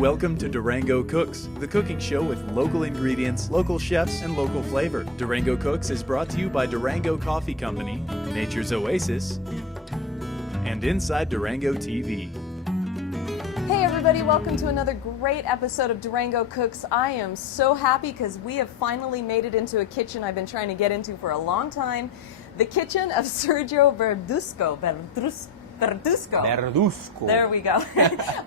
Welcome to Durango Cooks, the cooking show with local ingredients, local chefs, and local flavor. Durango Cooks is brought to you by Durango Coffee Company, Nature's Oasis, and Inside Durango TV. Hey everybody, welcome to another great episode of Durango Cooks. I am so happy because we have finally made it into a kitchen I've been trying to get into for a long time. The kitchen of Sergio Verduzco. Verduzco. There we go.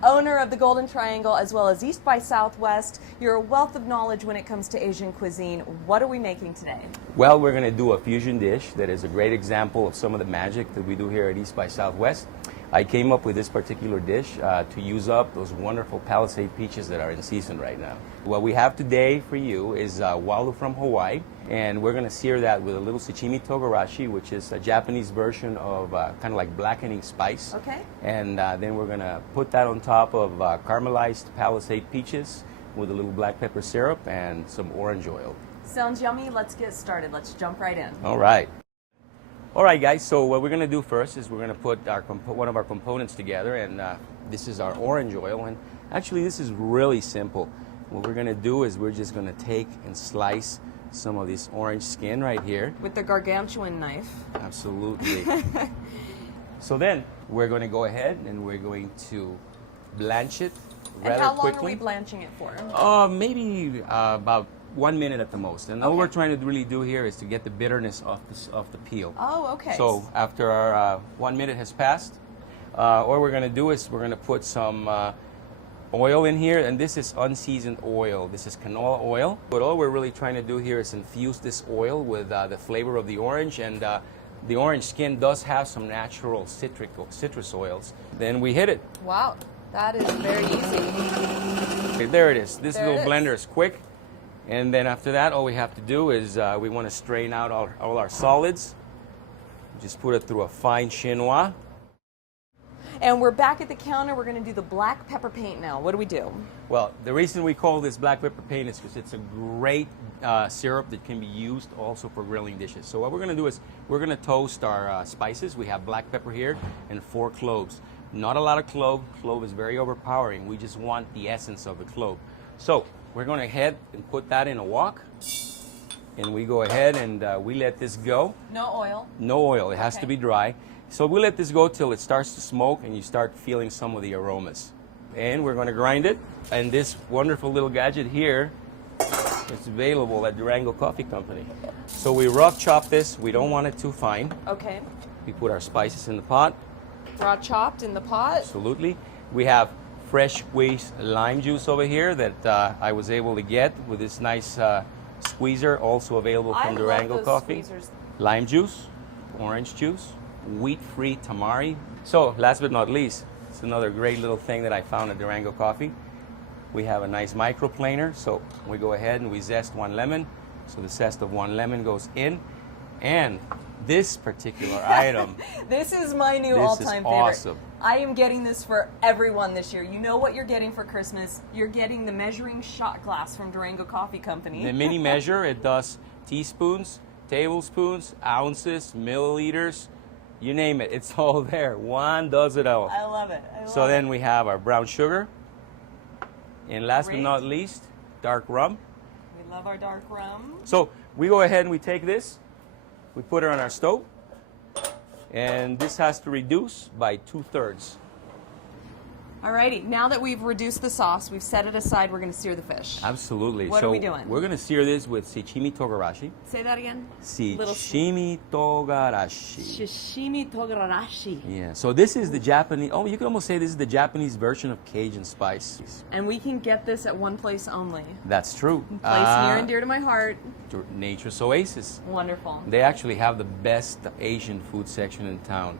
Owner of the Golden Triangle as well as East by Southwest. You're a wealth of knowledge when it comes to Asian cuisine. What are we making today? Well, we're going to do a fusion dish that is a great example of some of the magic that we do here at East by Southwest. I came up with this particular dish to use up those wonderful Palisade peaches that are in season right now. What we have today for you is walu from Hawaii, and we're going to sear that with a little sachimi togarashi, which is a Japanese version of kind of like blackening spice. Okay. And then we're going to put that on top of caramelized Palisade peaches with a little black pepper syrup and some orange oil. Sounds yummy. Let's get started. Let's jump right in. All right. All right, guys, so what we're going to do first is we're going to put one of our components together, and this is our orange oil. And actually, this is really simple. What we're going to do is we're just going to take and slice some of this orange skin right here. With the gargantuan knife. Absolutely. So then we're going to go ahead and we're going to blanch it rather quickly. And how long are we blanching it for? Maybe about 1 minute at the most. And all we're trying to really do here is to get the bitterness off the peel. Oh, okay. So after our 1 minute has passed, what we're going to do is we're going to put some oil in here, and this is unseasoned oil. This is canola oil. But all we're really trying to do here is infuse this oil with the flavor of the orange, and the orange skin does have some natural citrus oils. Then we hit it. Wow, that is very easy. Okay, there it is. This There little it is. blender is quick. And then after that, all we have to do is we want to strain out all our solids. Just put it through a fine chinois. And we're back at the counter. We're going to do the black pepper paint now. What do we do? Well, the reason we call this black pepper paint is because it's a great syrup that can be used also for grilling dishes. So what we're going to do is we're going to toast our spices. We have black pepper here and 4 cloves. Not a lot of clove. Clove is very overpowering. We just want the essence of the clove. So we're going to head and put that in a wok, and we go ahead and we let this go. No oil. No oil. It has to be dry. So we let this go till it starts to smoke and you start feeling some of the aromas. And we're going to grind it. And this wonderful little gadget here is available at Durango Coffee Company. So we rough chop this. We don't want it too fine. Okay. We put our spices in the pot. Raw chopped in the pot. Absolutely. We have fresh squeezed lime juice over here that I was able to get with this nice squeezer, also available from Durango Coffee. Squeezers. Lime juice, orange juice, wheat-free tamari. So last but not least, it's another great little thing that I found at Durango Coffee. We have a nice microplaner, so we go ahead and we zest 1 lemon. So the zest of 1 lemon goes in, and this particular item. This is my new all-time favorite. Awesome. I am getting this for everyone this year. You know what you're getting for Christmas. You're getting the measuring shot glass from Durango Coffee Company. The mini measure, it does teaspoons, tablespoons, ounces, milliliters, you name it. It's all there. One does it all. I love it. So then we have our brown sugar. And last Great. but not least, dark rum. We love our dark rum. So we go ahead and we take this. We put it on our stove, and this has to reduce by 2/3. Alrighty, now that we've reduced the sauce, we've set it aside, we're going to sear the fish. Absolutely. What so are we doing? We're going to sear this with sachimi togarashi. Say that again? Sashimi togarashi. Sashimi togarashi. Yeah, so this is the Japanese, you can almost say this is the Japanese version of Cajun spice. And we can get this at one place only. That's true. Place near and dear to my heart. Nature's Oasis. Wonderful. They actually have the best Asian food section in town.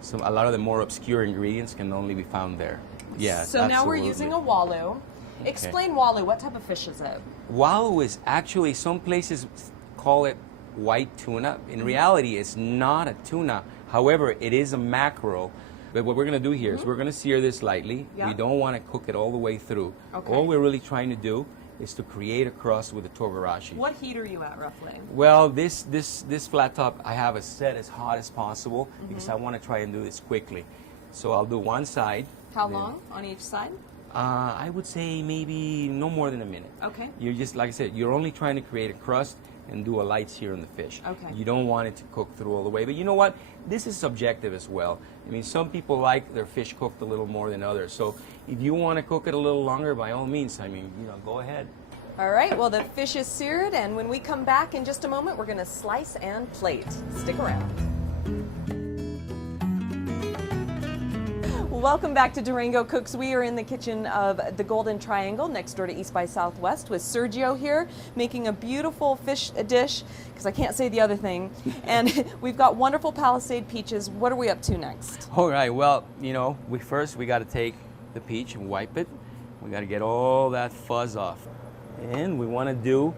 So a lot of the more obscure ingredients can only be found there. Yeah, So now we're using a walu. Explain walu. What type of fish is it? Walu is actually, some places call it white tuna. In reality, it's not a tuna. However, it is a mackerel. But what we're going to do here is we're going to sear this lightly. Yeah. We don't want to cook it all the way through. Okay. All we're really trying to do is to create a crust with the togarashi. What heat are you at, roughly? Well, this flat top, I have it set as hot as possible because I want to try and do this quickly. So I'll do one side. How long on each side? I would say maybe no more than a minute. Okay. You're just, like I said, you're only trying to create a crust and do a light sear on the fish. Okay. You don't want it to cook through all the way. But you know what? This is subjective as well. I mean, some people like their fish cooked a little more than others. So if you want to cook it a little longer, by all means, I mean, go ahead. All right, well, the fish is seared, and when we come back in just a moment, we're going to slice and plate. Stick around. Welcome back to Durango Cooks. We are in the kitchen of the Golden Triangle next door to East by Southwest with Sergio here making a beautiful fish dish, because I can't say the other thing. And we've got wonderful Palisade peaches. What are we up to next? All right, well, we got to take the peach and wipe it. We got to get all that fuzz off. And we want to do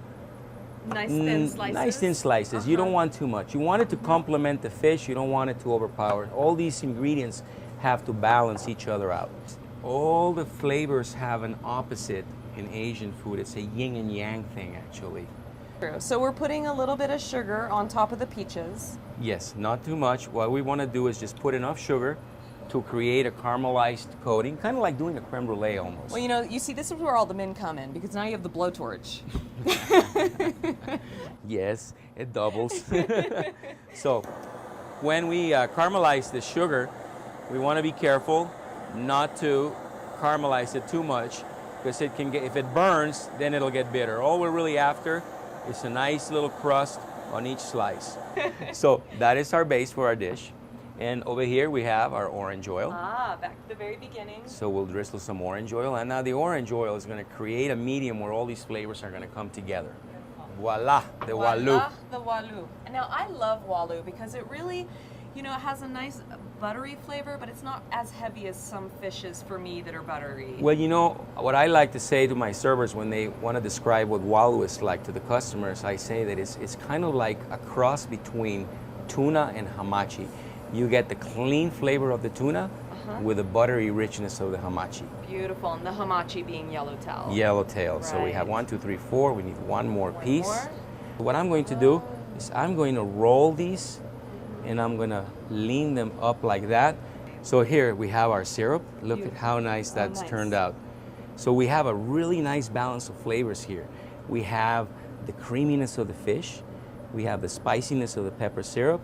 nice thin slices. Nice thin slices. You don't want too much. You want it to complement the fish. You don't want it to overpower. All these ingredients have to balance each other out. All the flavors have an opposite in Asian food. It's a yin and yang thing, actually. So we're putting a little bit of sugar on top of the peaches. Yes, not too much. What we want to do is just put enough sugar to create a caramelized coating, kind of like doing a creme brulee almost. Well, you see, this is where all the men come in, because now you have the blowtorch. Yes, it doubles. So when we caramelize the sugar, we want to be careful not to caramelize it too much, because it can get, if it burns, then it'll get bitter. All we're really after is a nice little crust on each slice. So that is our base for our dish. And over here we have our orange oil. Ah, back to the very beginning. So we'll drizzle some orange oil, and now the orange oil is going to create a medium where all these flavors are going to come together. Voila, the walu. Voila, the walu. And now I love walu because it really, it has a nice buttery flavor, but it's not as heavy as some fishes for me that are buttery. Well, what I like to say to my servers when they want to describe what walu is like to the customers, I say that it's kind of like a cross between tuna and hamachi. You get the clean flavor of the tuna with the buttery richness of the hamachi. Beautiful, and the hamachi being yellowtail. Yellowtail. Right. So we have 1, 2, 3, 4. We need one more piece. What I'm going to do is I'm going to roll these, and I'm going to lean them up like that. So here we have our syrup. Look at how nice that's turned out. So we have a really nice balance of flavors here. We have the creaminess of the fish. We have the spiciness of the pepper syrup,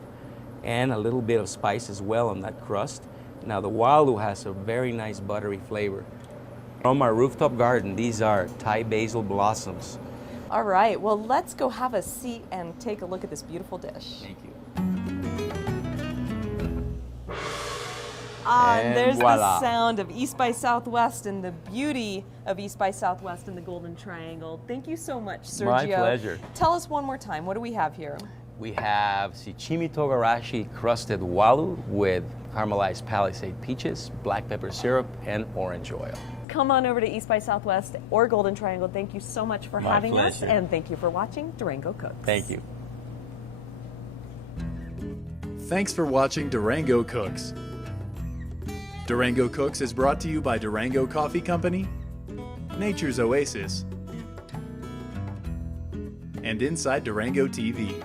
and a little bit of spice as well on that crust. Now the walu has a very nice buttery flavor. From our rooftop garden, these are Thai basil blossoms. All right, well, let's go have a seat and take a look at this beautiful dish. Thank you. And there's voila. The sound of East by Southwest and the beauty of East by Southwest and the Golden Triangle. Thank you so much, Sergio. My pleasure. Tell us one more time, what do we have here? We have sachimi togarashi crusted walu with caramelized Palisade peaches, black pepper syrup, and orange oil. Come on over to East by Southwest or Golden Triangle. Thank you so much for having us, and thank you for watching Durango Cooks. Thank you. Thanks for watching Durango Cooks. Durango Cooks is brought to you by Durango Coffee Company, Nature's Oasis, and Inside Durango TV.